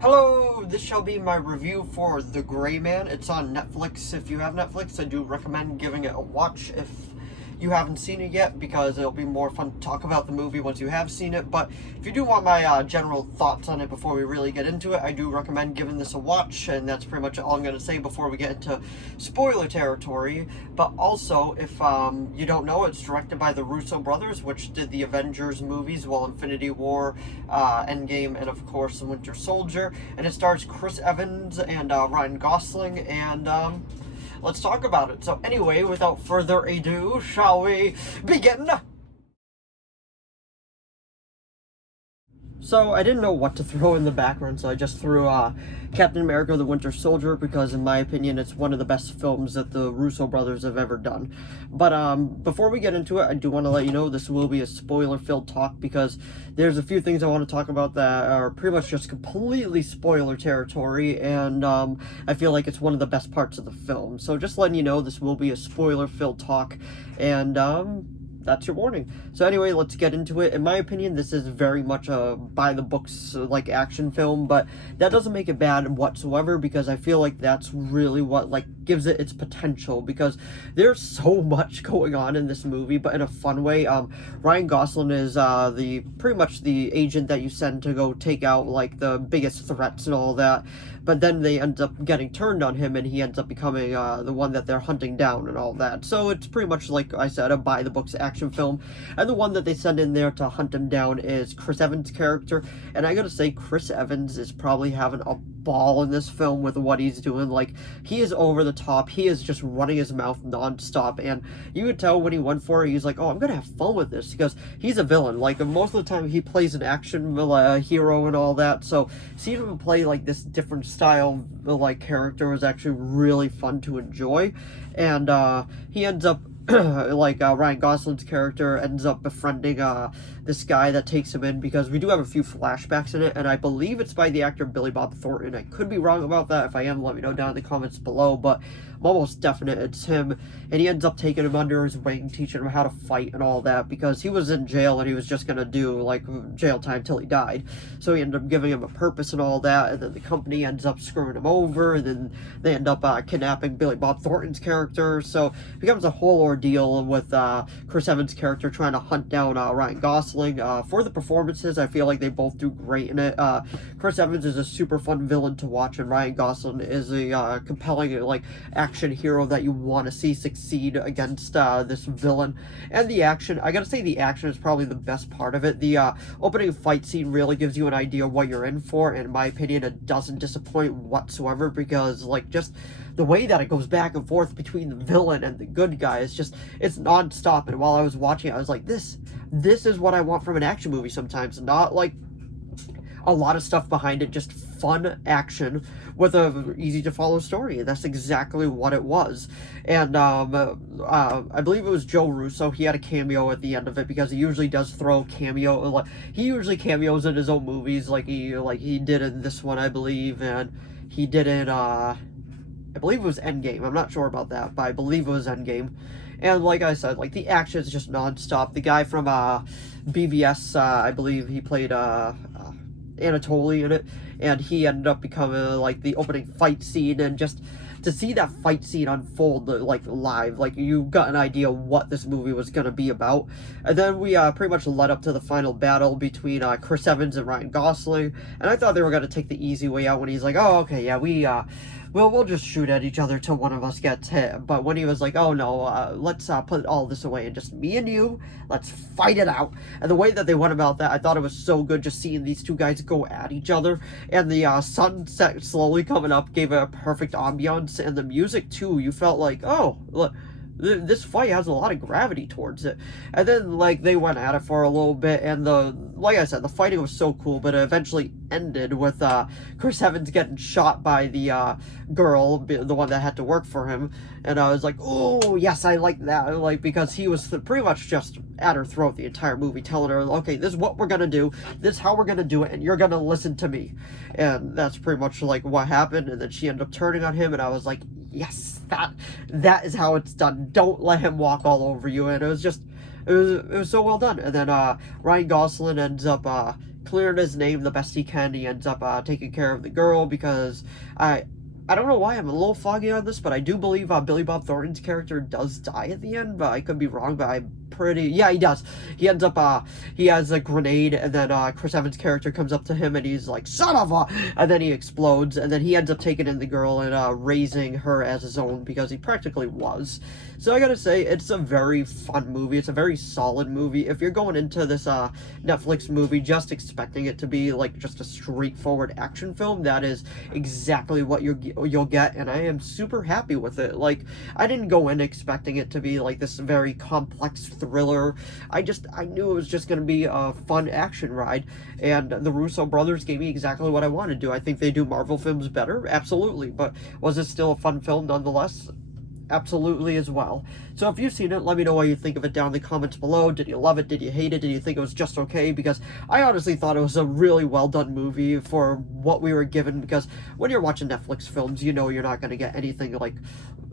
Hello, this shall be my review for The Gray Man. It's on Netflix. If you have Netflix, I do recommend giving it a watch if you haven't seen it yet, because it'll be more fun to talk about the movie once you have seen it. But if you do want my general thoughts on it before we really get into it, I do recommend giving this a watch, and that's pretty much all I'm going to say before we get into spoiler territory. But also, if you don't know, it's directed by the Russo brothers, which did the Avengers movies, Infinity War, Endgame, and of course The Winter Soldier. And it stars Chris Evans and Ryan Gosling, and let's talk about it. So anyway, without further ado, shall we begin? So I didn't know what to throw in the background, so I just threw Captain America: The Winter Soldier, because in my opinion it's one of the best films that the Russo brothers have ever done. But before we get into it, I do want to let you know this will be a spoiler-filled talk, because there's a few things I want to talk about that are pretty much just completely spoiler territory, and I feel like it's one of the best parts of the film. So just letting you know, this will be a spoiler-filled talk, and that's your warning. So anyway, let's get into it. In my opinion, this is very much a by-the-books like action film, but that doesn't make it bad whatsoever, because I feel like that's really what gives it its potential, because there's so much going on in this movie, but in a fun way. Ryan Gosling is pretty much the agent that you send to go take out the biggest threats and all that, but then they end up getting turned on him, and he ends up becoming the one that they're hunting down and all that. So it's pretty much, like I said, a by-the-books action film, and the one that they send in there to hunt him down is Chris Evans' character. And I gotta say, Chris Evans is probably having a ball in this film with what he's doing. He is over the top. He is just running his mouth non-stop, and you could tell when he went for it, he's like, oh, I'm gonna have fun with this, because he's a villain. Most of the time he plays an action hero and all that, so seeing him play this different style character was actually really fun to enjoy. And he ends up Ryan Gosling's character ends up befriending this guy that takes him in, because we do have a few flashbacks in it, and I believe it's by the actor Billy Bob Thornton. I could be wrong about that. If I am, let me know down in the comments below, but I'm almost definite it's him. And he ends up taking him under his wing, teaching him how to fight and all that, because he was in jail and he was just gonna do jail time till he died. So he ended up giving him a purpose and all that, and then the company ends up screwing him over, and then they end up kidnapping Billy Bob Thornton's character. So it becomes a whole ordeal with Chris Evans' character trying to hunt down Ryan Gosling. For the performances, I feel like they both do great in it. Chris Evans is a super fun villain to watch, and Ryan Gosling is a compelling action hero that you want to see succeed against this villain. And the action, I gotta say, the action is probably the best part of it. The opening fight scene really gives you an idea of what you're in for, and in my opinion, it doesn't disappoint whatsoever, because just the way that it goes back and forth between the villain and the good guy is just, it's non-stop. And while I was watching it, I was like, this is what I want from an action movie sometimes. Not a lot of stuff behind it, just fun action with a easy to follow story. And that's exactly what it was. And I believe it was Joe Russo. He had a cameo at the end of it, because he usually does throw cameo, he usually cameos in his own movies, like he did in this one, I believe, and he did in I believe it was Endgame. I'm not sure about that, but I believe it was Endgame. And like I said, the action is just non-stop. The guy from BVS, I believe he played Anatoly in it, and he ended up becoming the opening fight scene, and just to see that fight scene unfold live, you got an idea what this movie was going to be about. And then we pretty much led up to the final battle between Chris Evans and Ryan Gosling, and I thought they were going to take the easy way out when he's like, oh, okay, yeah, we'll just shoot at each other till one of us gets hit. But when he was like, oh no, let's put all this away and just me and you, let's fight it out. And the way that they went about that, I thought it was so good, just seeing these two guys go at each other. And the sunset slowly coming up gave it a perfect ambiance. And the music too, you felt like, oh, look, this fight has a lot of gravity towards it. And then they went at it for a little bit, and like I said, the fighting was so cool, but it eventually ended with Chris Evans getting shot by the girl, the one that had to work for him. And I was like, oh yes, I like that, because he was pretty much just at her throat the entire movie, telling her, okay, this is what we're gonna do, this is how we're gonna do it, and you're gonna listen to me. And that's pretty much what happened. And then she ended up turning on him, and I was like, yes, that is how it's done. Don't let him walk all over you. And it was so well done. And then Ryan Gosling ends up cleared his name the best he can. He ends up taking care of the girl because I don't know why I'm a little foggy on this, but I do believe Billy Bob Thornton's character does die at the end, but I could be wrong, but I'm yeah, he does. He ends up, he has a grenade, and then, Chris Evans' character comes up to him, and he's like, son of a, and then he explodes, and then he ends up taking in the girl and, raising her as his own, because he practically was. So I gotta say, it's a very fun movie. It's a very solid movie. If you're going into this, Netflix movie just expecting it to be, like, just a straightforward action film, that is exactly what you'll get, and I am super happy with it. Like, I didn't go in expecting it to be, like, this very complex thriller. I knew it was just going to be a fun action ride, and the Russo brothers gave me exactly what I wanted to. I think they do Marvel films better, absolutely, but was it still a fun film nonetheless? Absolutely as well. So if you've seen it, let me know what you think of it down in the comments below. Did you love it? Did you hate it? Did you think it was just okay? Because I honestly thought it was a really well done movie for what we were given, because when you're watching Netflix films, you know you're not going to get anything like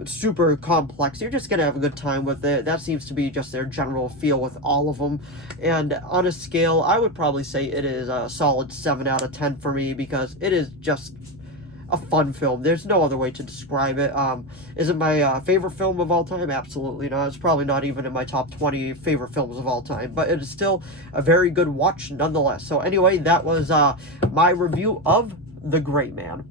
super complex. You're just going to have a good time with it. That seems to be just their general feel with all of them. And on a scale, I would probably say it is a solid 7 out of 10 for me, because it is just a fun film. There's no other way to describe it. Is it my favorite film of all time? Absolutely not. It's probably not even in my top 20 favorite films of all time, but it is still a very good watch nonetheless. So anyway, that was my review of The Gray Man.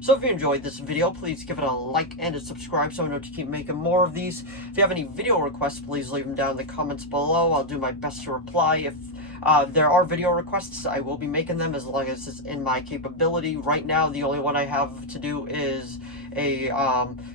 So if you enjoyed this video, please give it a like and a subscribe so I know to keep making more of these. If you have any video requests, please leave them down in the comments below. I'll do my best to reply. If there are video requests, I will be making them as long as it's in my capability. Right now, the only one I have to do is a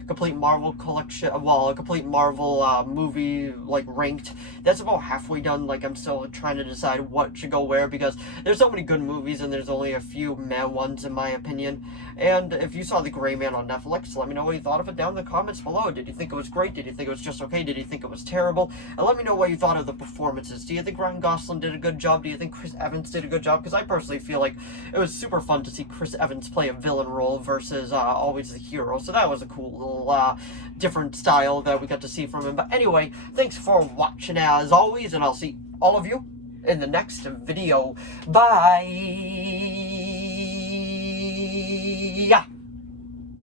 complete Marvel collection, well, a complete Marvel movie, like, ranked. That's about halfway done. Like, I'm still trying to decide what should go where, because there's so many good movies and there's only a few meh ones in my opinion. And if you saw The Gray Man on Netflix, let me know what you thought of it down in the comments below. Did you think it was great? Did you think it was just okay? Did you think it was terrible? And let me know what you thought of the performances. Do you think Ryan Gosling did a good job? Do you think Chris Evans did a good job? Because I personally feel like it was super fun to see Chris Evans play a villain role versus always the hero. So that was a cool little different style that we got to see from him. But anyway, thanks for watching as always, and I'll see all of you in the next video. Bye! Yeah.